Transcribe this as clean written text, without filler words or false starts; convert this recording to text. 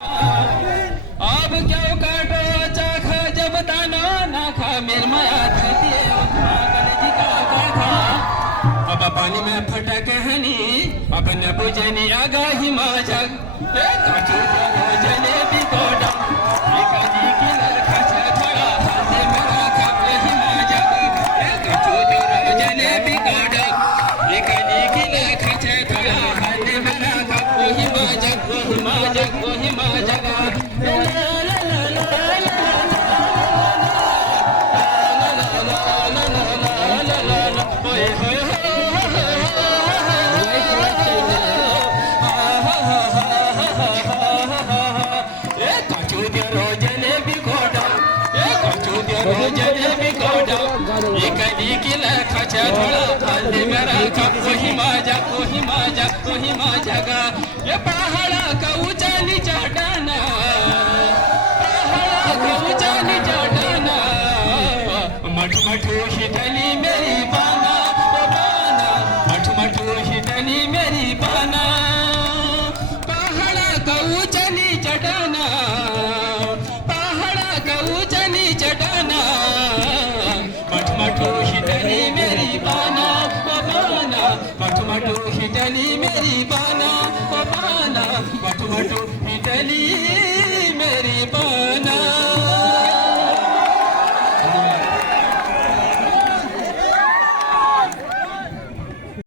अब क्यों काटो चाखा जब दाना ना खा मेर माया धरती गणजी का गाथा अब पानी में फटक हनी अपन बुझनी आगा ही माजग काचू जलेबी कोडा एकाजी की ललखा थोड़ा हाथे मेरा खप ही माजग काचू जलेबी कोडा एकाजी की ललखा थोड़ा हाथे मेरा खप ही माजग वही माजग जलेबी कोडा एकादी किला खाचा थोड़ा हाथे मेरा कप वही माजगा ये पहाड़ा का ऊंचा नीचा डाना पहाड़ा का ऊंचा नीचा डाना मठू हिटली मेरी बाना ओ बाना मठू हिटली मेरी बाना पहाड़ा का ऊंचा नीचा डाना पहाड़ा का ऊंचा नीचा डाना मठू हिटली मेरी बाना ओ बाना मठू हिटली मेरी बाना ओ बाना मठू हिटली मेरी बाना